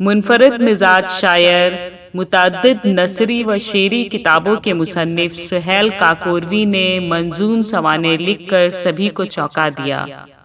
मुनफरद मिजाज शायर, मुतअद्दिद नसरी व शेरी किताबों के मुसन्निफ सुहेल काकोरवी ने मंजूम सवाने लिखकर सभी को चौंका दिया।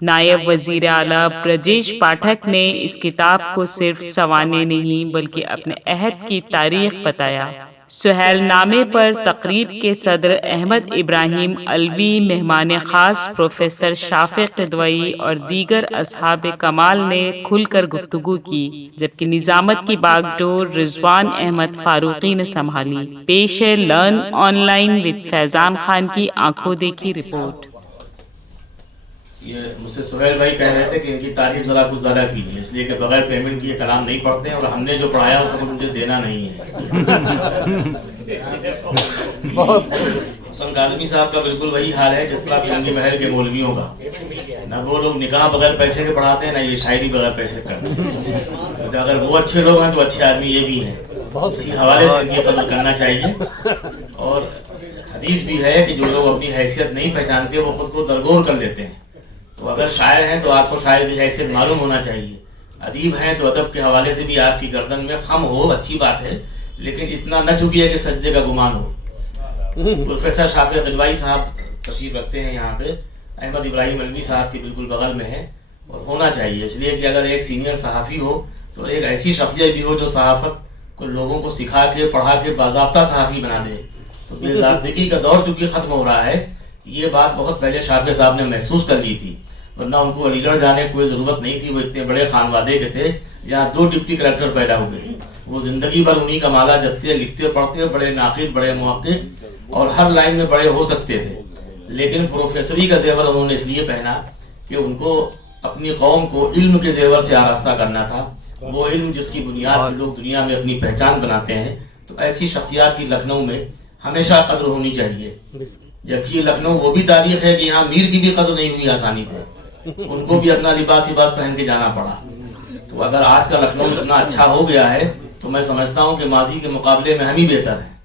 नायब वजीर आला ब्रजेश पाठक ने इस किताब को सिर्फ सवाने नहीं बल्कि अपने अहद की तारीख बताया। सुहेल नामे पर तकरीब के सदर अहमद इब्राहिम अलवी, मेहमान खास प्रोफेसर शाफिक किदवई और दीगर असहाब कमाल ने खुलकर गुफ्तगू की, जबकि निजामत की बागडोर रिजवान अहमद फारूकी ने संभाली। पेश है learn online with Faizan Khan की आंखों देखी रिपोर्ट। ये मुझसे सुहेल भाई कह रहे थे कि इनकी तारीफ जरा कुछ ज्यादा कीजिए, इसलिए कि बगैर पेमेंट किए कलाम नहीं पढ़ते हैं और हमने जो पढ़ाया उसको मुझे देना नहीं है। हसन काज़मी साहब का बिल्कुल वही हाल है जिस तरह फिरंगी महल के मौलवियों का। ना वो लोग निकाह बगैर पैसे के पढ़ाते हैं, ना ये शायरी बगैर पैसे करते हैं। तो अगर वो अच्छे लोग हैं तो अच्छे आदमी ये भी हैं। इसी हवाले से इनकी कदर करना चाहिए। और हदीस भी है कि जो लोग अपनी हैसियत नहीं पहचानते वो खुद को दरगोर कर लेते हैं। तो अगर शायर हैं तो आपको शायर की हैसियत मालूम होना चाहिए। अदीब हैं तो अदब के हवाले से भी आपकी गर्दन में खम हो, अच्छी बात है, लेकिन इतना न झुकिए कि सज्जे का गुमान हो। प्रोफेसर शाफिक किदवई साहब तशरीफ रखते हैं यहाँ पे, अहमद इब्राहिम अलवी साहब के बिल्कुल बगल में है और होना चाहिए, इसलिए कि अगर एक सीनियर सहाफ़ी हो तो एक ऐसी शख्सियत भी हो जो सहाफ़त को लोगों को सिखा के पढ़ा के बाज़ाब्ता सहाफ़ी बना दे। तो बेज़ाब्तगी का दौर चूंकि खत्म हो रहा है, ये बात बहुत पहले शाफिक साहब ने महसूस कर ली थी, वरना उनको अलीगढ़ जाने की कोई जरूरत नहीं थी। वो इतने बड़े खानवादे के थे, यहाँ 2 डिप्टी कलेक्टर पैदा हुए। वो जिंदगी भर उन्हीं का माला जपते, लिखते पढ़ते, बड़े नाकिद, बड़े मुहक्किक और हर लाइन में बड़े हो सकते थे। लेकिन प्रोफेसरी का जेवर उन्होंने इसलिए पहना कि उनको अपनी कौम को इल्म के जेवर से आरास्ता करना था। वो इल्म जिसकी बुनियाद पर लोग दुनिया में अपनी पहचान बनाते हैं। तो ऐसी शख्सियात की लखनऊ में हमेशा कद्र होनी चाहिए। जबकि लखनऊ वो भी तारीख है कि यहाँ मीर की भी कद्र नहीं हुई आसानी से, उनको भी अपना लिबास पहन के जाना पड़ा। तो अगर आज का लखनऊ इतना अच्छा हो गया है तो मैं समझता हूँ कि माजी के मुकाबले में हम ही बेहतर हैं।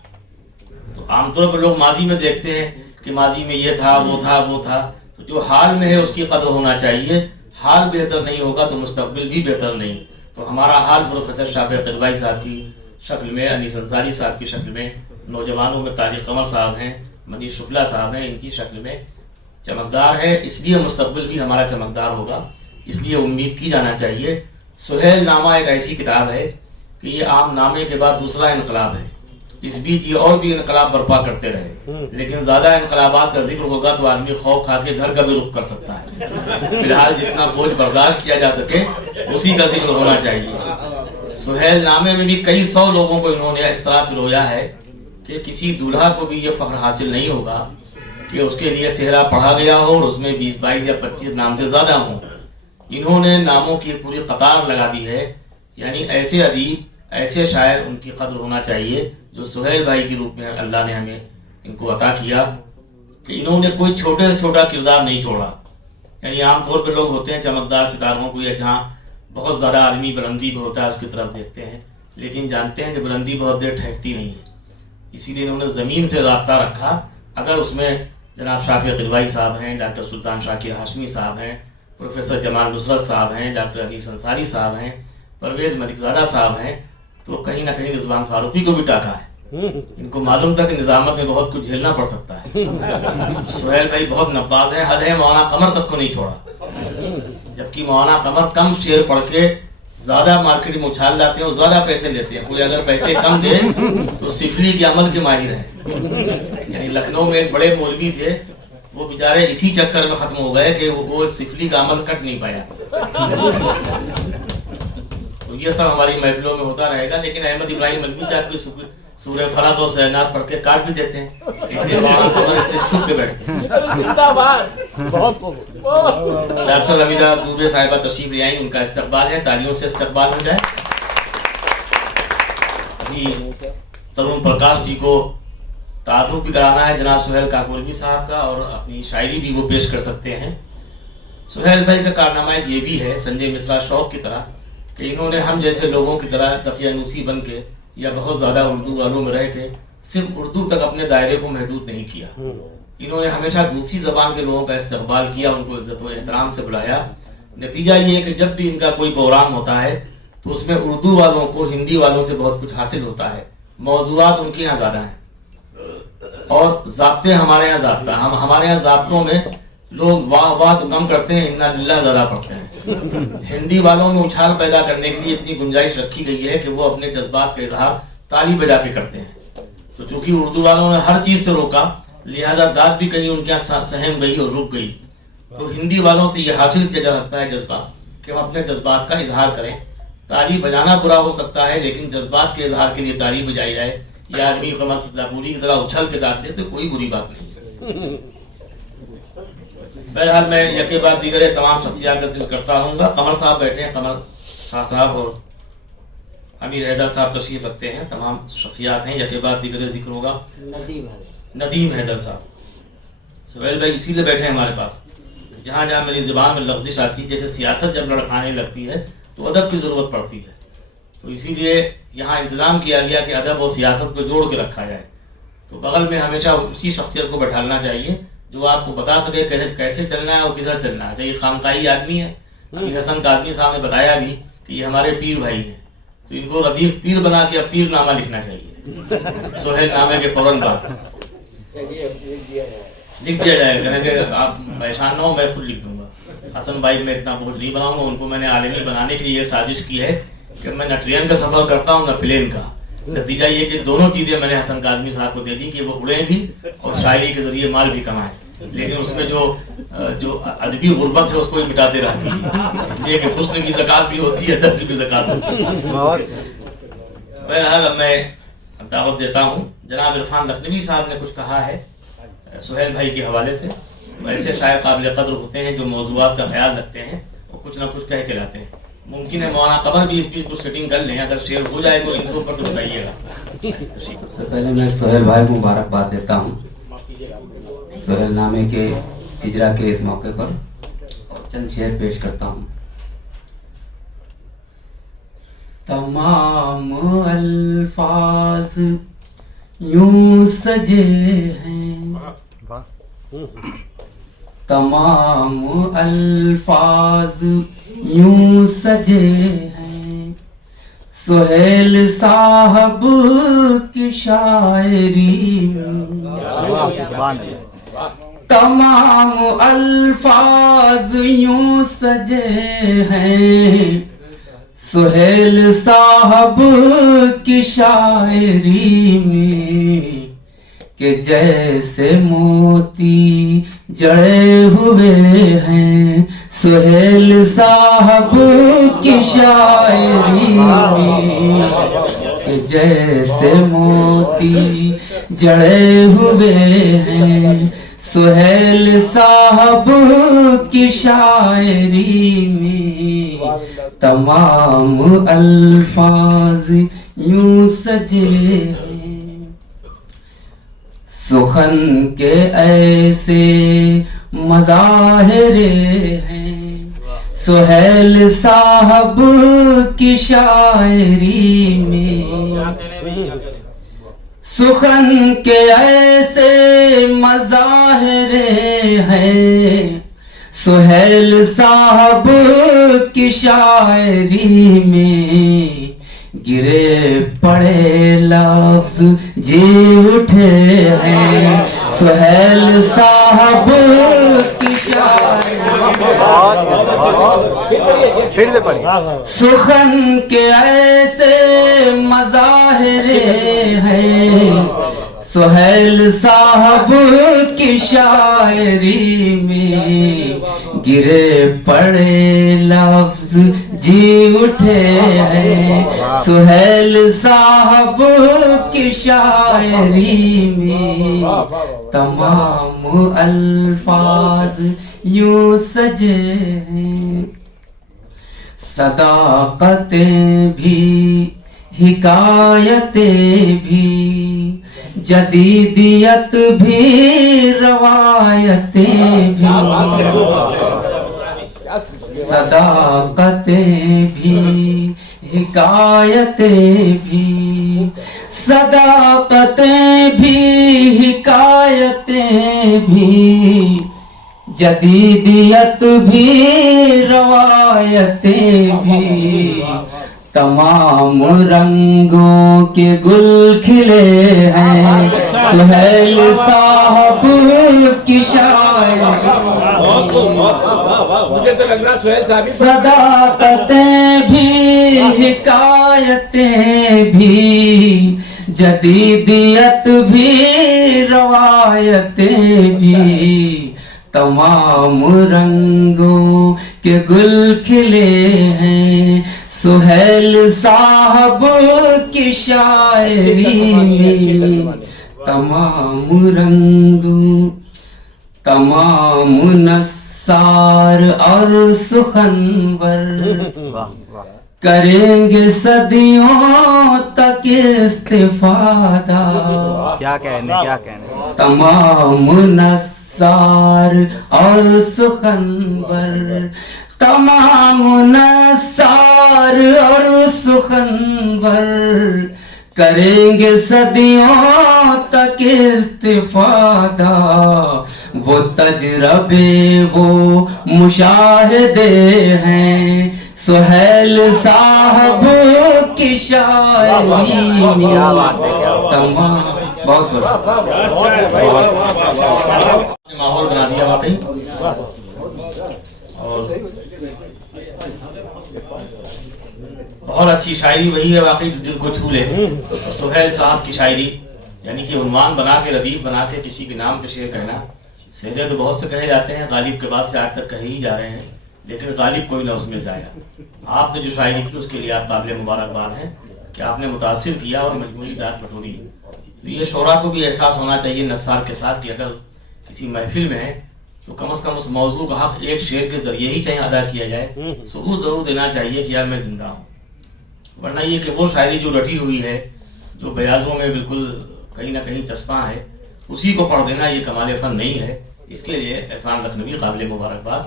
तो आमतौर पर लोग माजी में देखते हैं कि माजी में ये था, वो था, वो था। तो जो हाल में है उसकी कद्र होना चाहिए। हाल बेहतर नहीं होगा तो मुस्तकबिल भी बेहतर नहीं। तो हमारा हाल प्रोफेसर शाफिक किदवई साहब की शक्ल में, अनीस अंसारी साहब की शक्ल में, नौजवानों में तारिक कमर साहब हैं, मनीष शुक्ला साहब हैं, इनकी शक्ल में चमकदार है। इसलिए मुस्तकबिल भी हमारा चमकदार होगा, इसलिए उम्मीद की जाना चाहिए। सुहेल नामा एक ऐसी किताब है कि ये आम नामे के बाद दूसरा इनकलाब है। इस बीच ये और भी इनकलाब बर्पा करते रहे, लेकिन ज्यादा इनकलाबात का जिक्र होगा तो आदमी खौफ खा के घर का भी रुख कर सकता है। फिलहाल जितना बोझ बर्दाश्त किया जा सके उसी का जिक्र होना चाहिए। सुहेल नामे में भी कई 100 लोगों को इन्होंने इस तरह पिरोया है कि किसी दूल्हा को भी ये फख्र हासिल नहीं होगा कि उसके लिए सेहरा पढ़ा गया हो और उसमें 20, 22 या 25 नाम से ज्यादा हो। इन्होंने नामों की पूरी कतार लगा दी है। यानी ऐसे अदीब, ऐसे शायर, उनकी कद्र होना चाहिए जो सुहेल भाई के रूप में अल्लाह ने हमें इनको अता किया कि इन्होंने कोई छोटे से छोटा किरदार नहीं छोड़ा। यानी आमतौर पर लोग होते हैं चमकदार सितारों को, या जहाँ बहुत ज्यादा आदमी बुलंदी पे होता है उसकी तरफ देखते हैं, लेकिन जानते हैं कि बुलंदी बहुत देर ठहरती नहीं है। इसीलिए इन्होंने जमीन से राब्ता रखा। अगर उसमें जनाब शाफिक किदवई साहब हैं, डॉक्टर सुल्तान शाकिर हाशमी साहब हैं, प्रोफेसर जमाल नुसरत साहब हैं, डॉक्टर अनीस अंसारी साहब हैं, परवेज मलिकजादा साहब हैं, तो कहीं ना कहीं रिजवान फारूकी को भी टाका है। इनको मालूम था कि निजामत में बहुत कुछ झेलना पड़ सकता है। सुहेल भाई बहुत नब्बाज है, हद है, मौलाना कमर तक को नहीं छोड़ा। जबकि मौलाना कमर कम शेर पढ़ के ज्यादा मार्केट में उछाल लाते हैं और ज्यादा पैसे लेते हैं। कोई अगर पैसे कम दे तो सिफली के अमल के माहिर हैं। यानी लखनऊ में एक बड़े मौलवी थे, वो बेचारे इसी चक्कर में खत्म हो गए कि वो सिफली का अमल कट नहीं पाया। तो ये सब हमारी महफिलों में होता रहेगा। लेकिन अहमद इब्राहिम अलवी साहब की सूरह फलक और सहनाज पढ़ के काट भी देते हैं, इसलिए छुप के बैठते हैं। डॉक्टर रवीदा दुबे साहिबा तशरीफ ले आई, उनका इस्तकबाल है, तालियों से इस्तकबाल हो जाए। अभी तरुण प्रकाश जी को तारुफ भी कराना है जनाब सुहेल काकोरवी साहब का, और अपनी शायरी भी वो पेश कर सकते हैं। सुहेल भाई का कारनामा ये भी है संजय मिश्रा शौक की तरह कि इन्होंने हम जैसे लोगों की तरह तकियानूसी बन के या बहुत ज्यादा उर्दू वालों में रह के सिर्फ उर्दू तक अपने दायरे को महदूद नहीं किया। इन्होंने हमेशा दूसरी जबान के लोगों का इस्तकबाल किया, उनको इज्जत व एहतराम से बुलाया। नतीजा ये है कि जब भी इनका कोई प्रोग्राम होता है तो उसमें उर्दू वालों को हिंदी वालों से बहुत कुछ हासिल होता है। मौजूआत उनके यहाँ ज्यादा हैं और ज़ाब्ते हमारे यहाँ ज़ाब्ता। हमारे यहाँ ज़ाब्तों में लोग वाह वाह तो कम करते हैं, इन्ना लिल्लाह ज़्यादा पढ़ते हैं। हिंदी वालों में उछाल पैदा करने के लिए इतनी गुंजाइश रखी गई है कि वो अपने जज्बात का इजहार ताली बजा के करते हैं। तो चूंकि उर्दू वालों ने हर चीज से रोका, लिहाजा दाद भी कहीं उनके यहाँ सहम गई और रुक गई। तो हिंदी वालों से ये हासिल किया जा सकता है जज्बा कि हम अपने जज्बात का इजहार करें। ताली बजाना बुरा हो सकता है, लेकिन जज्बात के इजहार के लिए ताली बजाई जाए या आदमी पूरी की तरह उछल के दाद दे तो कोई बुरी बात नहीं। बहरहाल मैं यके बाद दीगर तमाम शख्सियात का जिक्र करता रहूंगा। कमर साहब बैठे हैं, कमर शाह साहब और अमीर हैदर साहब तशरीफ रखते हैं। तमाम शख्सियात हैं, यके बाद दीगर जिक्र होगा। नदीम हैदर साहब, सुहेल भाई इसीलिए बैठे हैं हमारे पास। जहाँ जहाँ मेरी जुबान में लफ्जिश आती है, जैसे सियासत जब लड़खाने लगती है तो अदब की जरूरत पड़ती है, तो इसीलिए यहाँ इंतजाम किया गया कि अदब और सियासत को जोड़ के रखा जाए। तो बगल में हमेशा उसी शख्सियत को बैठाना चाहिए जो आपको बता सके कैसे चलना है और किधर चलना है। चाहिए खामकाई आदमी है। अभी हसन कादमी साहब ने बताया भी कि ये हमारे पीर भाई हैं, तो इनको रदीफ पीर बना के अब पीर नामा लिखना चाहिए। सोहेल नामे के फौरन बाद लिख दिया जाएगा कि आप परेशान ना हो, मैं खुद लिख दूंगा। हसन भाई मैं इतना बोझ नहीं बनाऊंगा। उनको मैंने आलमी बनाने के लिए ये साजिश की है कि मैं न ट्रेन का सफर करता हूँ न प्लेन का। नतीजा ये कि दोनों चीजें मैंने हसन कादमी साहब को दे दी कि वो उड़े भी और शायरी के जरिए माल भी कमाए, लेकिन उसमें जो अदबी गुर्बत है उसको ही मिटाते रहती है। इसलिए कि हुस्न की ज़कात भी होती है, अदब की भी ज़कात होती है। बहरहाल अब मैं दावत देता हूँ। जनाब इरफान लखनवी साहब ने कुछ कहा है सुहेल भाई के हवाले से। वैसे शायद काबिल कदर होते हैं जो मौजूआत का ख्याल रखते हैं और कुछ ना कुछ कह के लाते हैं। मुमकिन है मौलाना कमर भी इस बीच कुछ सेटिंग कर लें, अगर शेयर हो जाए तो इनके ऊपर कुछ कहिएगा। सबसे पहले मैं सुहेल भाई को मुबारकबाद देता हूँ सुहेल नामे के हिजरा के इस मौके पर, और चंद शेर पेश करता हूँ। तमाम अल्फाज यूं सजे हैं, तमाम अल्फाज यूं सजे हैं, सुहेल साहब की शायरी में। तमाम अल्फाज यूं सजे हैं, सुहेल साहब की शायरी में, कि जैसे मोती जड़े हुए हैं सुहेल साहब की शायरी में, कि जैसे मोती जड़े हुए हैं सुहेल साहब की शायरी में। तमाम अल्फाज यूं सजे हैं, सुखन के ऐसे मज़ाहिरे हैं सुहेल साहब की शायरी में। सुखन के ऐसे मज़ाहिरे हैं सुहेल साहब की शायरी में, गिरे पड़े लफ्ज जी उठे हैं सुहेल साहब की शायरी। सुखन के ऐसे मज़ाहिरे हैं सुहेल साहब की शायरी में, गिरे पड़े लफ्ज जी उठे हैं सुहेल साहब की शायरी में। तमाम अल्फाज यूं सजे हैं, सदाकतें भी हिकायतें भी जदीदियत भी रवायतें भी, सदाकतें भी हिकायतें भी, सदाकतें भी हिकायतें भी, जदीदियत भी रवायतें भी। तमाम रंगों के गुल खिले हैं, सुहेल साहब की शायरी, मुझे तो लग रहा सुहेल साहब सदाकतें भी हिकायतें भी, जदीदियत भी रवायतें भी, तमाम रंगों के गुल खिले हैं, सुहेल साहब की शायरी में। तमाम रंगों, तमाम नस्सार और सुखनवर करेंगे सदियों तक इस्तिफादा। क्या कहने तमाम नस्सार और सुखनवर, तमाम नस्सार और सुखनवर करेंगे सदियों तक इस्तिफादा। वो तजरबे वो मुशाहिदे हैं, सुहेल साहब की शायरी में। तमाम बहुत माहौल बना दिया वाकई। और बहुत अच्छी शायरी वही है वाकई दिल को छू ले। सुहेल साहब की शायरी, यानी कि उन्वान बना के, रदीफ बना के किसी के नाम पे शेर कहना। शेरे तो बहुत से कहे जाते हैं, गालिब के बाद से आज तक कहे ही जा रहे हैं, लेकिन गालिब कोई ना उसमें जाएगा। आपने जो शायरी की उसके लिए आप काबिल मुबारकबाद हैं कि आपने मुतासिर किया और मजबूरी बात बटोरी। तो ये शोरा को भी एहसास होना चाहिए नस्सार के साथ कि अगर किसी महफिल में है तो कम से कम उस मौजू का हक एक शेर के जरिए ही चाहे अदा किया जाए, सबूत जरूर देना चाहिए कि यार मैं जिंदा हूँ। वरना ये कि वो शायरी जो रटी हुई है, जो बयाजों में बिल्कुल कहीं ना कहीं चस्पा है, उसी को पढ़ देना ये कमाल फन नहीं है। इसके लिए इरफान लखनवी काबिल मुबारकबाद,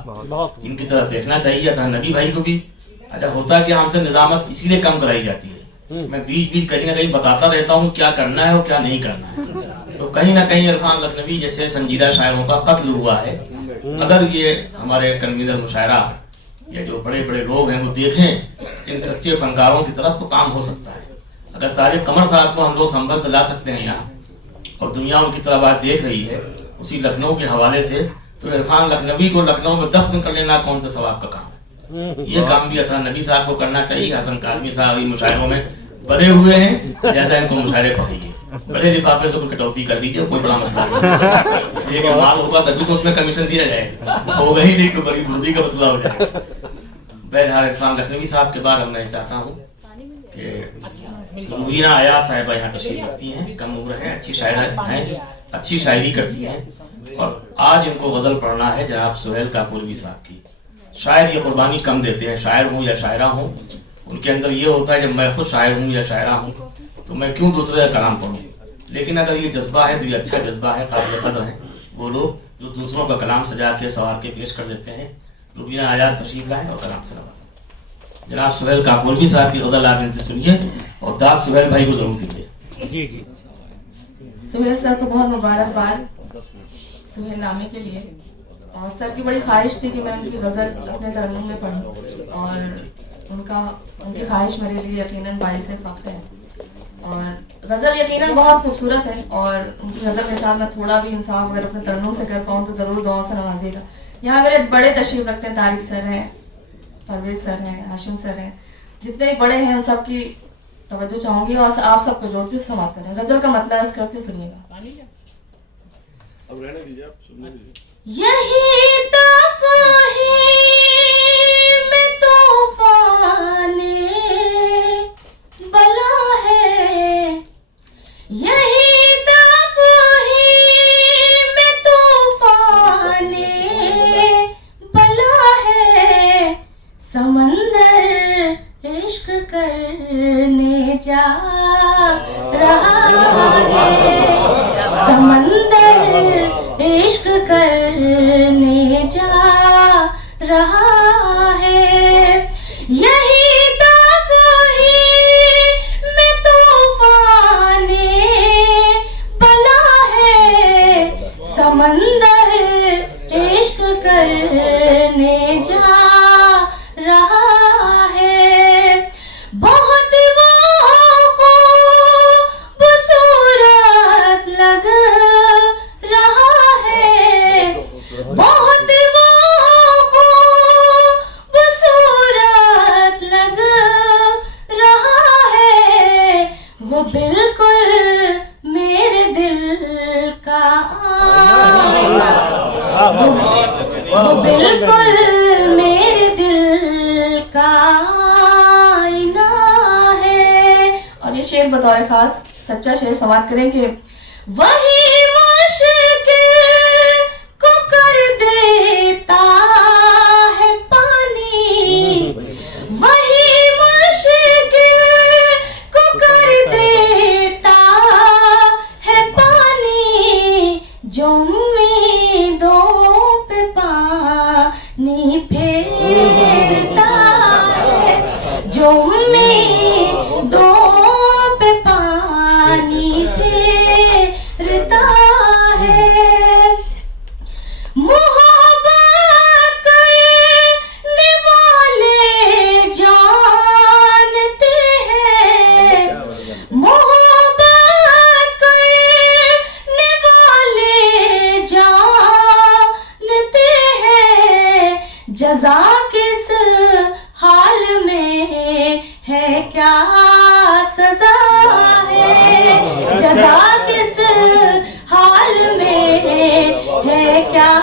इनकी तरफ देखना चाहिए था नबी भाई को भी। अच्छा होता है कि हमसे निजामत इसीलिए कम कराई जाती है, मैं बीच बीच कहीं ना कहीं बताता रहता हूँ क्या करना है और क्या नहीं करना है। तो कहीं ना कहीं इरफान लखनवी जैसे संजीदा शायरों का कत्ल हुआ है। अगर ये हमारे कन्वीनर मुशायरा या जो बड़े बड़े लोग हैं वो देखें इन सच्चे फनकारों की तरफ तो काम हो सकता है। अगर तारिक कमर साहब को हम लोग संभल से ला सकते हैं यहाँ और दुनिया उनकी तरफ आज देख रही है उसी लखनऊ के हवाले से, तो इरफान लखनवी को लखनऊ में दफन कर लेना कौन सा सवाब का काम है। ये काम भी अथा नबी साहब को करना चाहिए। हसन काजमी साहब इन मुशायरों में बने हुए हैं, ज्यादा इनको मुशायरे पढ़िए, बड़े लिफाफे से कटौती कर लीजिए, कोई बड़ा मसला नहीं। इसलिए माल होगा तभी तो उसमें कमीशन दिया जाएगा, होगा ही नहीं तो बड़ी बुरी का मसला हो जाएगा। बहरहाल इरफान लखनवी साहब के बाद अब मैं चाहता हूँ कि रुबीना अयाज साहिबा यहाँ तशरीफ रखती हैं, कम उम्र है, अच्छी शायर हैं, अच्छी शायरी करती हैं और आज इनको गजल पढ़ना है जनाब सुहेल काकोरवी साहब की। शायद ये कुर्बानी कम देते हैं, शायर हूँ या शायरा हूँ, उनके अंदर ये होता है जब मैं खुद शायर हूँ या शायरा हूँ तो मैं क्यों दूसरे का कलाम पढ़ूं। लेकिन अगर ये जज्बा है तो ये अच्छा जज्बा है, काबिल कदर है वो लोग जो दूसरों का कलाम सजा के सवार के पेश कर देते हैं। रुबीना आजाद तशरीफ लाएं और कलाम से नवाजें। जनाब सुहेल काकोरवी साहब की गजल आप इनसे सुनिए और दाद सुहेल भाई को जरूर दीजिए। जी जी सुहेल सर को बहुत मुबारकबाद सुहेल नामे के लिए। और सर की बड़ी ख्वाहिश थी कि मैं उनकी गज़ल अपने तरन्नुम में पढ़ूं और उनकी ख्वाहिश मेरे लिए यकीनन बाइस फ़ख्र है। और गज़ल यकीनन बहुत खूबसूरत है और उनकी गज़ल के साथ मैं थोड़ा भी इंसाफ अगर अपने तरन्नुम से कर पाऊँ तो ज़रूर दुआओं से नवाजिएगा। यहाँ मेरे बड़े तशरीफ रखते हैं, तारिक सर हैं, परवेज सर हैं, हाशिम सर हैं, जितने भी बड़े हैं उन सब की तवज्जो चाहूंगी और आप सबको जोड़ती हूँ समाप्त करें। गज़ल का मतलब इस करके सुनिएगा। यही तफाही में तूफाने बला है, यही तफाही में तूफाने बला है, समंदर इश्क करने जा रहा है, समंदर इश्क करने जा रहा है, यही तफाही में तूफाने बला है, समंदर इश्क करने जा रहा है। ये शेर बतौर खास सच्चा शेर समाप्त करें कि वही मुश्किल को कर देता है पानी, वही मुश्किल को कर देता है पानी, जो उम्मीदों पे पानी फेरता है, जो उम्मीदों पे पानी फेरता है। मोहब्बत करने वाले जानते हैं, मोहब्बत करने वाले जानते हैं, जज़ा किस हाल में है क्या सजा है, जज़ा किस हाल में है क्या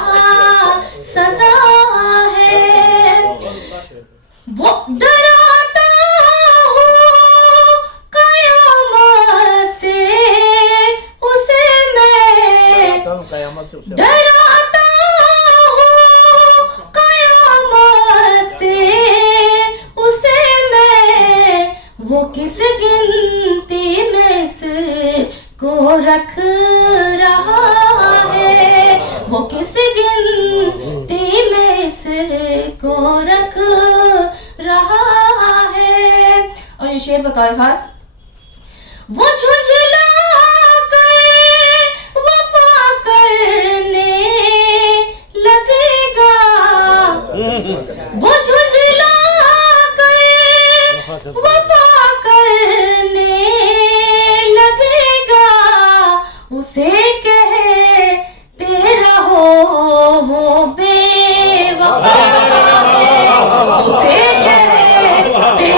सजा है। वो डराता हूँ क़यामत से उसे मैं, डराता हूँ क़यामत से उसे मैं, वो किस गिनती में से को रख रहा है, वो किस गिनती में से को रख रहा है। और ये शेर बतौर खास, वो झुंझला कर वफा करने लगेगा, वो झुंझला कर वफा करने लगेगा, उसे कहते रहो वो बेवफा है, उसे कहते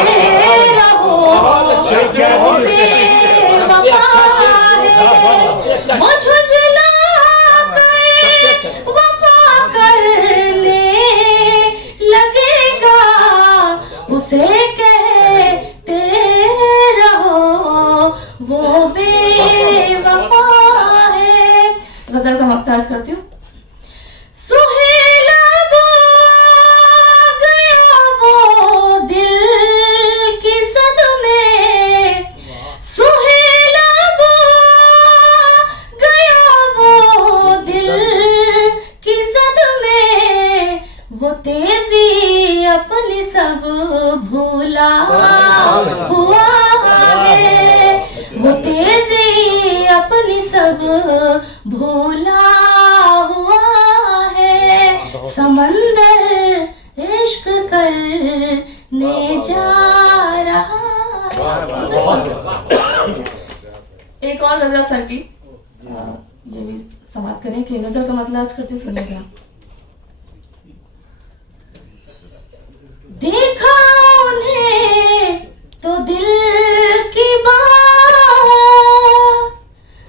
रहो वो बेवफा है, वो झुंझला कर वफा करने लगेगा, उसे कहते रहो वो बेवफा है। गजल का मक्ता अर्ज करती हूँ। सुहेला गया वो दिल की सद में, सुहेला गया वो दिल की सद में, वो तेजी अपनी सब भूला हुआ है, वो तेजी अपनी सब भूला हुआ है, समंदर इश्क करने जा रहा है। एक और गजल सर की ये भी समाप्त करें कि गजल का मतलब अर्ज करते सुनिएगा। देखा उन्हें तो दिल की बात,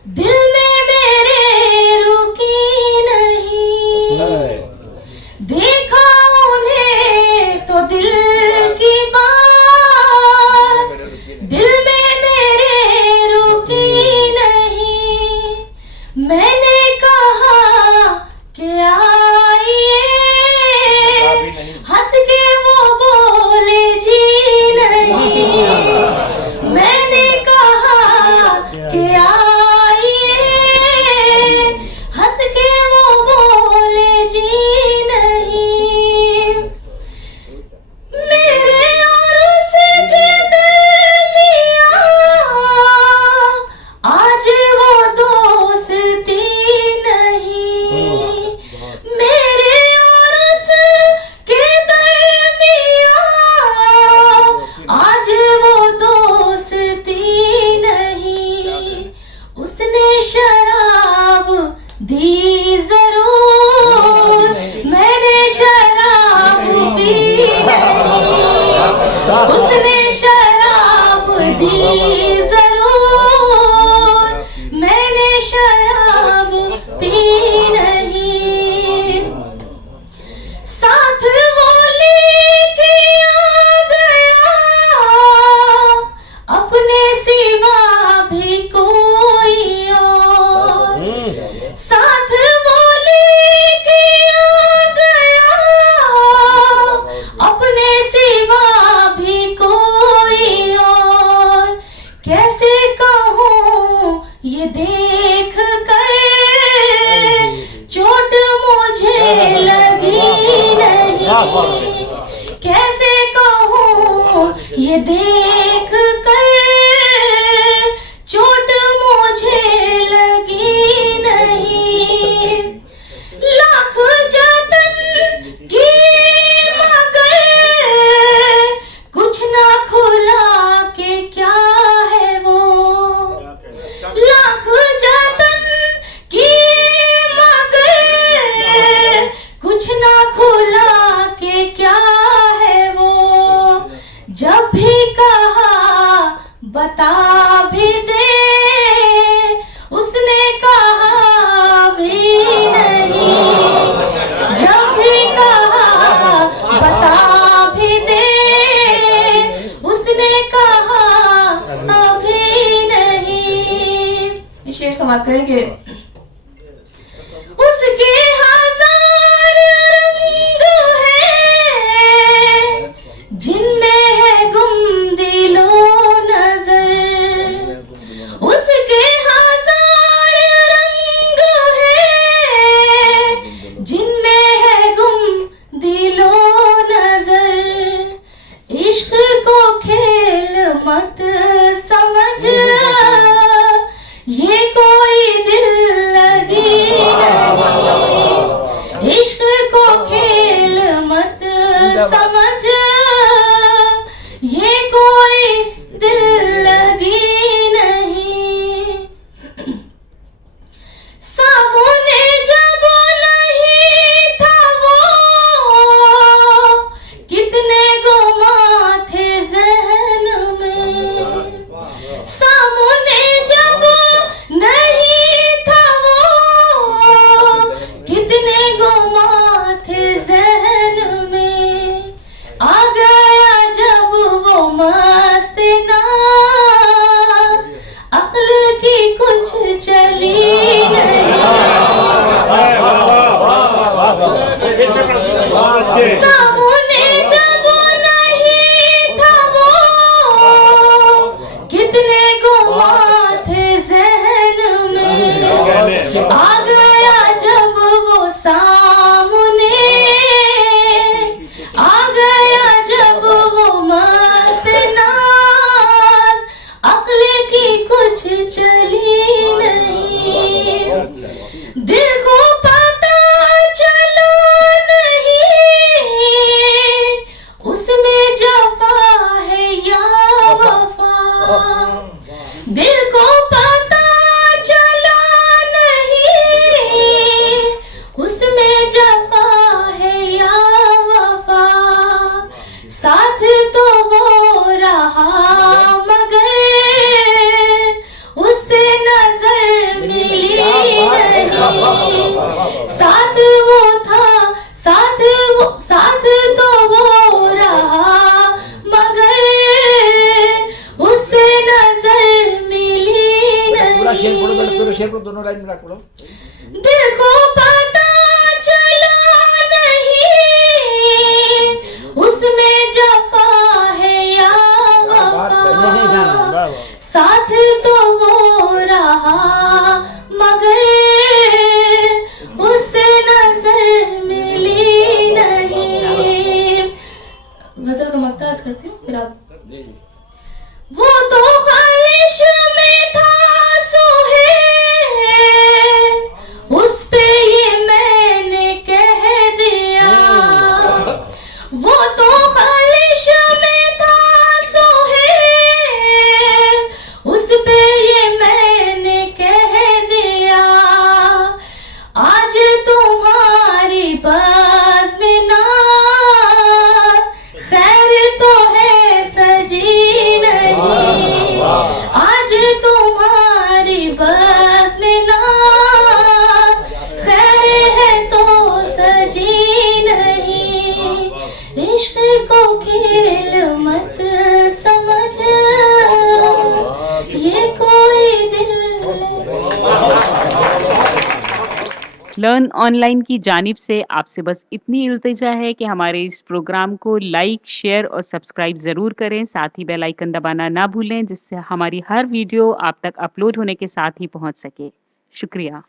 दिल में मेरे रुकी नहीं, देखा उन्हें तो दिल की बात, दिल में मेरे रुकी नहीं, मैंने कहा कि आइए, हंस के वो बोले जी नहीं, मैंने कहा कि आइए, हंस के वो बोले जी नहीं, मेरे और उसके दरमियां आज वो दोस्ती नहीं, मेरे और उसके दरमियां आज वो दोस्ती नहीं, उसने शराब दी जरूर, मैंने शराब पी नहीं, उसने शराब दी जरूर, मैंने शराब पी नहीं, साथ वो लेके आ गया अपने सिवा देख कर चोट मुझे लगी नहीं, कैसे कहूँ ये देख कर चोट मुझे लगी नहीं। लाख जतन किए मगर कुछ ना खुला के क्या है वो। लाख जतन किए मगर कुछ ना खुला के क्या है वो। जब भी कहा बता भी दे, उसने कहा भी नहीं। जब भी कहा बता भी दे, उसने कहा अभी नहीं। ये शेर समाप्त करेंगे। उसके हजार रंग हैं, जिनमें है गुम दिलो नजर। उसके हजार रंग हैं, जिनमें है गुम दिलो नजर। इश्क को खेल मत समझ, ये कोई दिल लगी नहीं। इश्क को खेल मत समझ, ये कोई दिल लगी नहीं। सामने जब नहीं था वो, कितने गुमा थे ज़हन में। सामने जब नहीं था वो, कितने गुमा थे ज़हन में। आ गया जब वो मस्त नाज़, अक्ल की कुछ चली नहीं। सामने जब नहीं था वो, कितने गुमा थे ज़हन में। आ गया जब वो सामने, आ गया जब वो मस्त नाज़, अक्ल की कुछ चली नहीं। दिल को पता चला नहीं, उसमें जफा है या वफा। दिल को पता चला नहीं, उसमें जफा है या वफा। साथ तो वो रहा मगर उससे नजर मिली नहीं। साथ वो था, साथ तो वो रहा मगर उससे नजर मिली नहीं। पूरा शेर पढ़ो, दोनों लाइन मिला पढ़ो। दिल को पता चला नहीं, उसमें जफा है या वफा। साथ तो वो रहा मगर उससे नजर मिली नहीं। गजल का मक्ता अर्ज करती हूँ, फिर आप। वो तो ख्वाहिश में था सोहेल, उस पे ये मैंने कह दिया। वो तो ख्वाहिश में था सोहेल, उस पे ये मैंने कह दिया। आज तुम्हारी बस में नाज, खैर तो है सजी नहीं। आज तुम्हारी बस में नाज, खैर है तो सजी नहीं। इश्क को खेल मत समझ, ये कोई दिल लर्न ऑनलाइन की जानिब से आपसे बस इतनी इल्तिजा है कि हमारे इस प्रोग्राम को लाइक, शेयर और सब्सक्राइब ज़रूर करें। साथ ही बेल आइकन दबाना ना भूलें, जिससे हमारी हर वीडियो आप तक अपलोड होने के साथ ही पहुंच सके। शुक्रिया।